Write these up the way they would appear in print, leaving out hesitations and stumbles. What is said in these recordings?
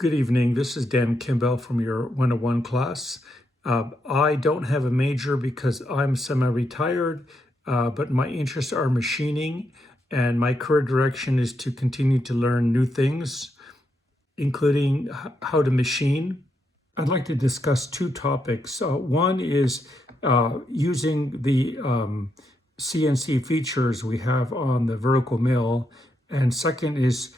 Good evening. This is Dan Kimbell from your 101 class. I don't have a major because I'm semi-retired, but my interests are machining, and my career direction is to continue to learn new things, including how to machine. I'd like to discuss two topics. One is using the CNC features we have on the vertical mill, and second is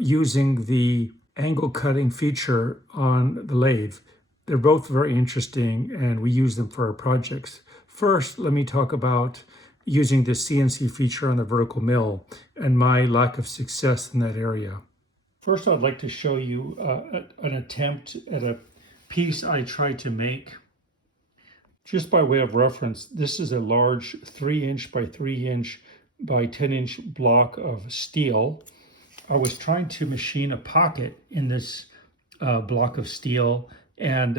using the angle cutting feature on the lathe. They're both very interesting and we use them for our projects. First, let me talk about using the CNC feature on the vertical mill and my lack of success in that area. First, I'd like to show you an attempt at a piece I tried to make. Just by way of reference, this is a large 3-inch by 3-inch by 10-inch block of steel. I was trying to machine a pocket in this block of steel and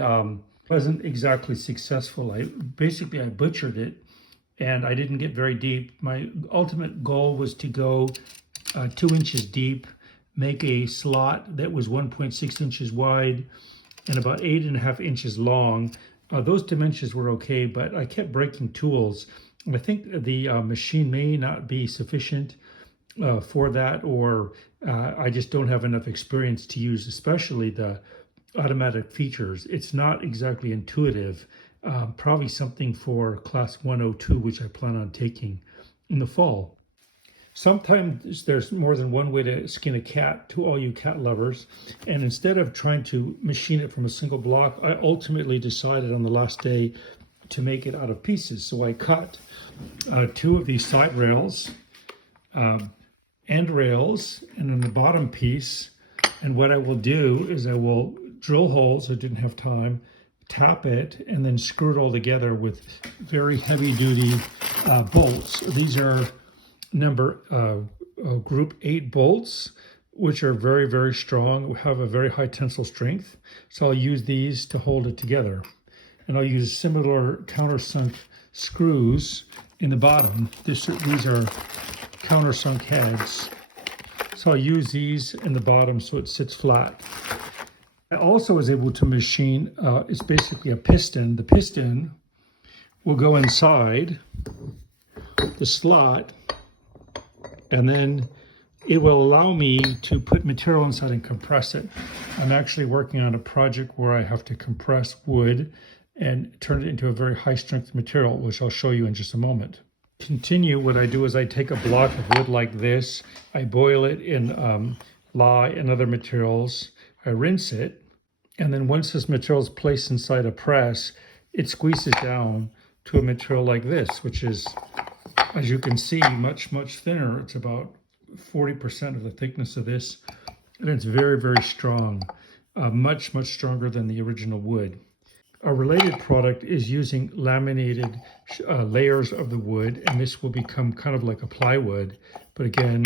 wasn't exactly successful. I butchered it and I didn't get very deep. My ultimate goal was to go 2 inches deep, make a slot that was 1.6 inches wide and about 8.5 inches long. Those dimensions were okay, but I kept breaking tools. I think the machine may not be sufficient for that, or I just don't have enough experience to use, especially the automatic features. It's not exactly intuitive. Probably something for class 102, which I plan on taking in the fall. Sometimes there's more than one way to skin a cat, to all you cat lovers. And instead of trying to machine it from a single block, I ultimately decided on the last day to make it out of pieces. So I cut 2 of these side rails, end rails, and then the bottom piece. And what I will do is I will drill holes. I didn't have time, tap it, and then screw it all together with very heavy duty bolts. These are group 8 bolts, which are very, very strong, have a very high tensile strength. So I'll use these to hold it together. And I'll use similar countersunk screws in the bottom. These are countersunk heads. So I'll use these in the bottom so it sits flat. I also was able to machine, it's basically a piston. The piston will go inside the slot, and then it will allow me to put material inside and compress it. I'm actually working on a project where I have to compress wood and turn it into a very high strength material, which I'll show you in just a moment. Continue, what I do is I take a block of wood like this, I boil it in lye and other materials, I rinse it, and then once this material is placed inside a press, it squeezes down to a material like this, which is, as you can see, much, much thinner. It's about 40% of the thickness of this, and it's very, very strong, much, much stronger than the original wood. A related product is using laminated layers of the wood, and this will become kind of like a plywood, but again,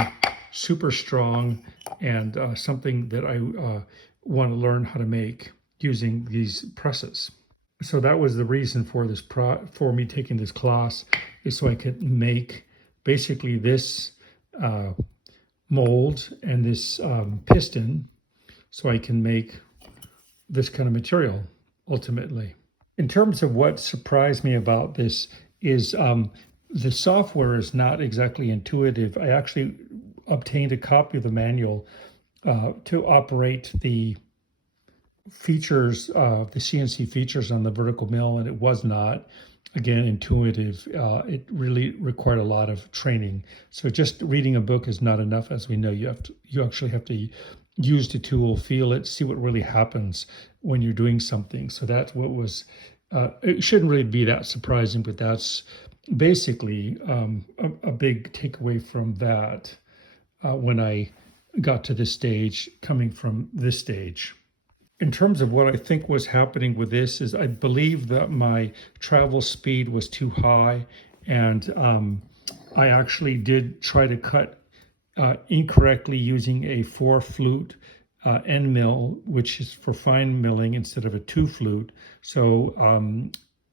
super strong and something that I want to learn how to make using these presses. So that was the reason for this for me taking this class, is so I could make basically this mold and this piston, so I can make this kind of material ultimately. In terms of what surprised me about this is the software is not exactly intuitive. I actually obtained a copy of the manual to operate the features, the CNC features on the vertical mill, and it was not, again, intuitive. It really required a lot of training. So just reading a book is not enough, as we know. You actually have to use the tool, feel it, see what really happens when you're doing something. So that's what was, it shouldn't really be that surprising, but that's basically a big takeaway from that when I got to this stage, coming from this stage. In terms of what I think was happening with this is I believe that my travel speed was too high, and I actually did try to cut incorrectly using a 4-flute end mill, which is for fine milling instead of a 2-flute. So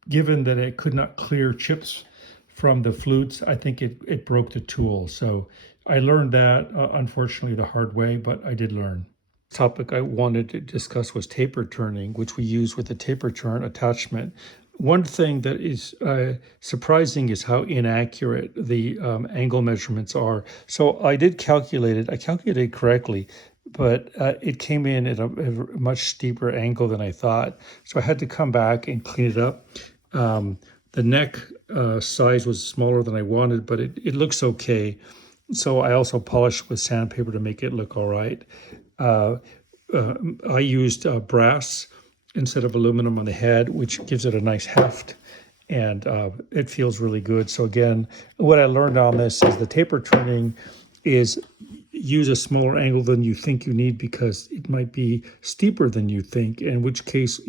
given that it could not clear chips from the flutes, I think it broke the tool. So I learned that, unfortunately, the hard way, but I did learn. Topic I wanted to discuss was taper turning, which we use with the taper turn attachment. One thing that is surprising is how inaccurate the angle measurements are. So I did calculate it. I calculated correctly, but it came in at a much steeper angle than I thought. So I had to come back and clean it up. The neck size was smaller than I wanted, but it looks okay. So I also polished with sandpaper to make it look all right. Uh, I used brass instead of aluminum on the head, which gives it a nice heft, and it feels really good. So again, what I learned on this is the taper turning is use a smaller angle than you think you need because it might be steeper than you think, in which case,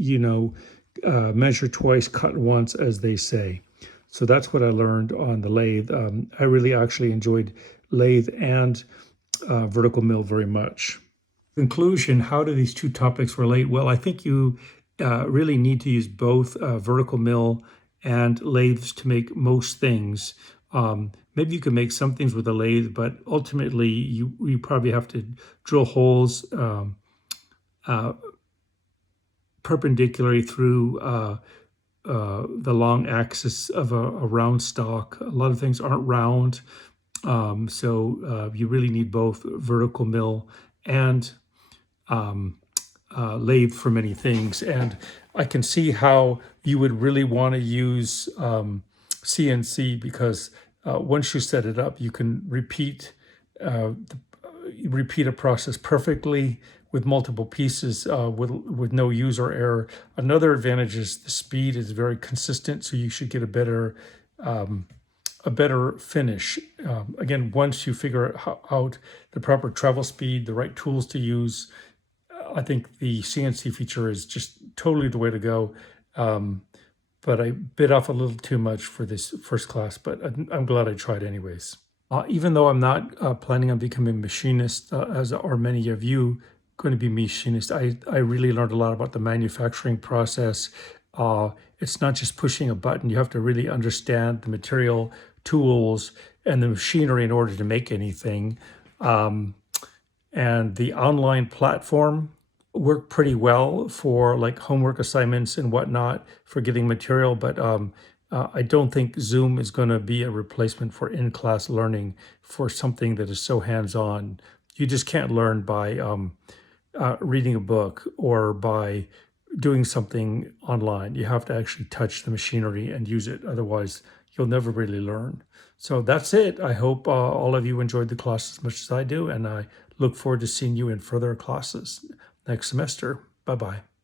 measure twice, cut once, as they say. So that's what I learned on the lathe. I really actually enjoyed lathe and vertical mill very much. Conclusion, how do these two topics relate? Well, I think you really need to use both vertical mill and lathes to make most things. Maybe you can make some things with a lathe, but ultimately you probably have to drill holes uh, perpendicularly through the long axis of a round stock. A lot of things aren't round, so you really need both vertical mill and lathe for many things. And I can see how you would really want to use CNC because once you set it up, you can repeat a process perfectly with multiple pieces with no user error. Another advantage is the speed is very consistent, so you should get a better finish. Again, once you figure out the proper travel speed, the right tools to use, I think the CNC feature is just totally the way to go. But I bit off a little too much for this first class, but I'm glad I tried anyways. Even though I'm not planning on becoming a machinist, as are many of you going to be machinists, I really learned a lot about the manufacturing process. It's not just pushing a button. You have to really understand the material, tools, and the machinery in order to make anything. And the online platform worked pretty well for like homework assignments and whatnot for getting material, but I don't think Zoom is going to be a replacement for in-class learning for something that is so hands-on. You just can't learn by reading a book or by doing something online. You have to actually touch the machinery and use it. Otherwise, you'll never really learn. So that's it. I hope all of you enjoyed the class as much as I do, and I look forward to seeing you in further classes next semester. Bye-bye.